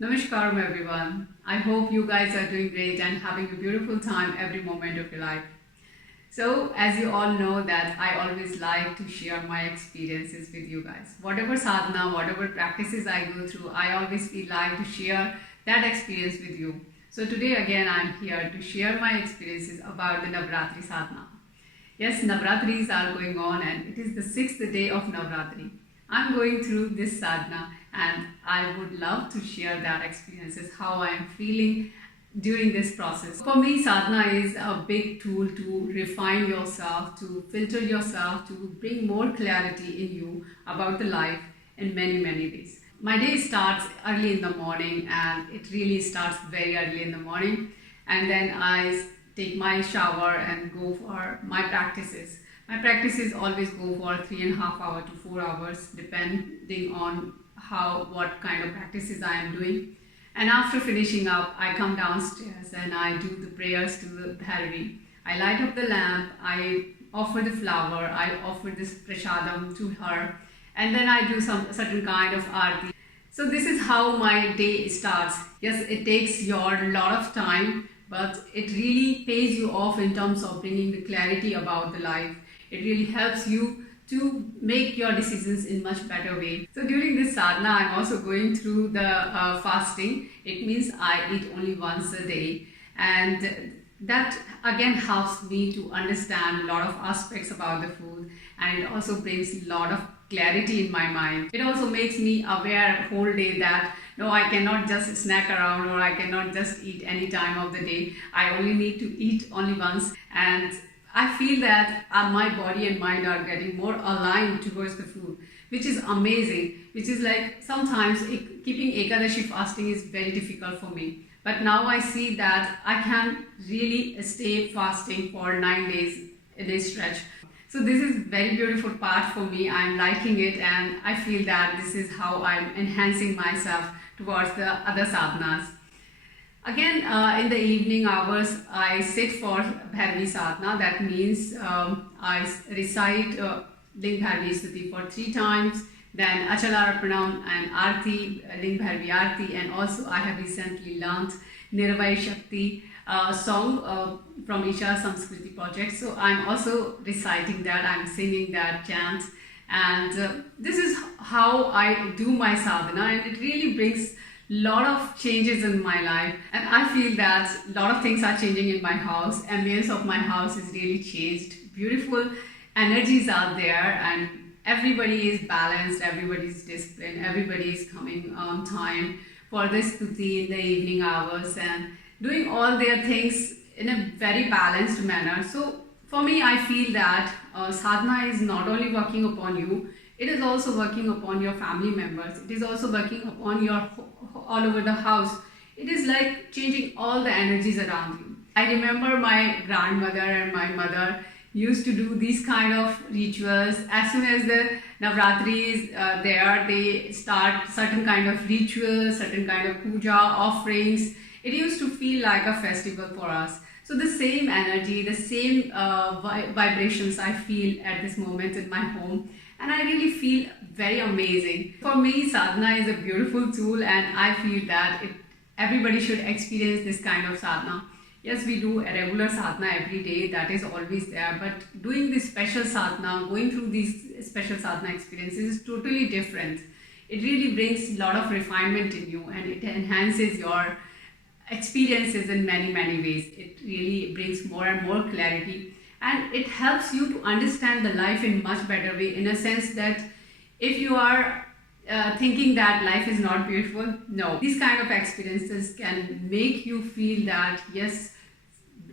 Namaskaram everyone. I hope you guys are doing great and having a beautiful time every moment of your life. So as you all know that I always like to share my experiences with you guys. Whatever sadhana, whatever practices I go through, I always feel like to share that experience with you. So today again I'm here to share my experiences about the Navratri sadhana. Yes, Navratris are going on and it is the sixth day of Navratri. I'm going through this sadhana and I would love to share that experiences, how I am feeling during this process. For me, sadhana is a big tool to refine yourself, to filter yourself, to bring more clarity in you about the life in many, many ways. My day starts early in the morning and it really starts very early in the morning, and then I take my shower and go for my practices. My practices always go for 3.5 hours to 4 hours depending on what kind of practices I am doing. And after finishing up, I come downstairs and I do the prayers to the Bhairavi. I light up the lamp, I offer the flower, I offer this prasadam to her, and then I do some certain kind of aarti. So this is how my day starts. Yes, it takes your lot of time, but it really pays you off in terms of bringing the clarity about the life. It really helps you to make your decisions in much better way. So during this sadhana, I'm also going through the fasting. It means I eat only once a day, and that again helps me to understand a lot of aspects about the food, and it also brings a lot of clarity in my mind. It also makes me aware whole day that no, I cannot just snack around or I cannot just eat any time of the day. I only need to eat only once, and I feel that my body and mind are getting more aligned towards the food, which is amazing. Which is like sometimes keeping Ekadashi fasting is very difficult for me. But now I see that I can really stay fasting for 9 days in a stretch. So this is very beautiful part for me. I'm liking it and I feel that this is how I'm enhancing myself towards the other sadhanas. Again, in the evening hours, I sit for Bhairavi sadhana. That means I recite Ling Bhairavi Stuti for 3 times, then Achalarpanam and Aarti, Ling Bhairavi Aarti, and also I have recently learnt Nirvay Shakti song from Isha Samskriti project. So I'm also reciting that, I'm singing that chant, and this is how I do my sadhana, and it really brings lot of changes in my life, and I feel that a lot of things are changing in my house. Ambience of my house is really changed. Beautiful energies are there, and everybody is balanced, everybody is disciplined, everybody is coming on time for the stuti in the evening hours and doing all their things in a very balanced manner. So for me, I feel that sadhana is not only working upon you, it is also working upon your family members. It is also working upon your all over the house. It is like changing all the energies around you. I remember my grandmother and my mother used to do these kind of rituals. As soon as the Navratri is there, they start certain kind of rituals, certain kind of puja, offerings. It used to feel like a festival for us. So the same energy, the same vibrations I feel at this moment in my home, and I really feel very amazing. For me, sadhana is a beautiful tool, and I feel that everybody should experience this kind of sadhana. Yes, we do a regular sadhana every day, that is always there, but doing this special sadhana, going through these special sadhana experiences is totally different. It really brings a lot of refinement in you, and it enhances your experiences in many, many ways. It really brings more and more clarity, and it helps you to understand the life in much better way, in a sense that if you are thinking that life is not beautiful, no, these kind of experiences can make you feel that yes,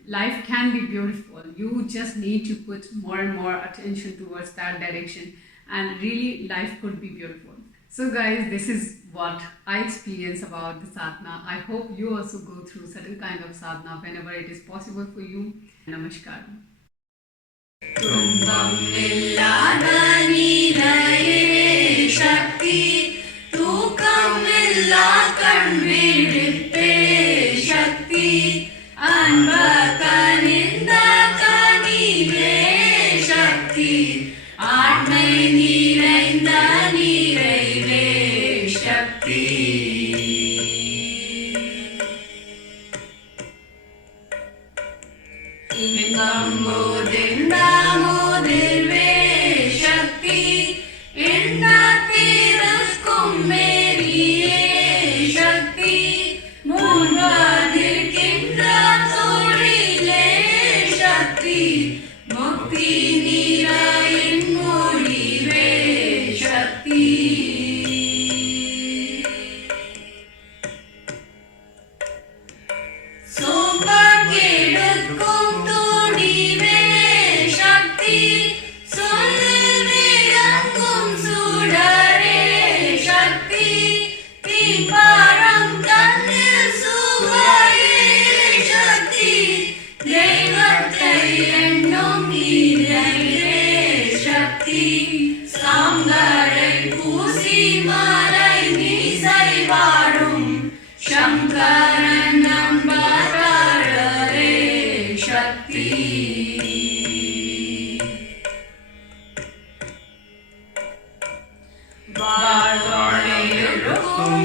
life can be beautiful. You just need to put more and more attention towards that direction, and really life could be beautiful. So guys, this is what I experience about the sadhana. I hope you also go through certain kind of sadhana whenever it is possible for you. Namaskar. शक्ति तूकमिल्ला कण्वीडिप्पे शक्ति अன்பकनिन्द कनिवे शक्ति आत्मै நிறைந்த நிறைவே शक्ति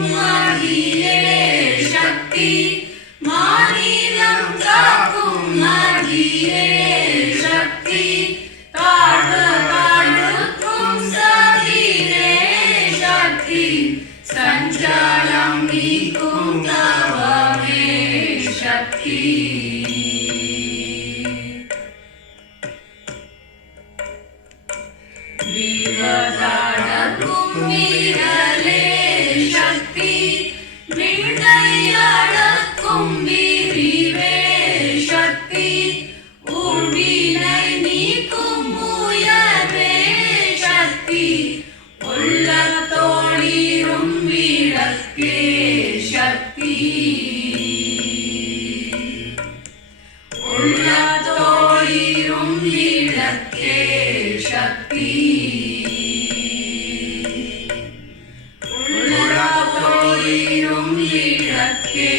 மதியே சக்தி மாநிலம் காக்கும் மதியே சக்தி தாழ்வுக்கும் சதிரே சக்தி சஞ்சலம் நீக்கும் தவமே சக்தி வீரதாடக்கும் வீரலே சக்தி விண்ணையடக்கும் விரிவே சக்தி ஊழ்வினை நீக்கும் உயர்வே சக்தி உள்ளத்தோளிரும் விளக்கே சக்தி உள்ளத்தோளிரும் விளக்கே சக்தி உள்ளத்தோளிரும் விளக்கே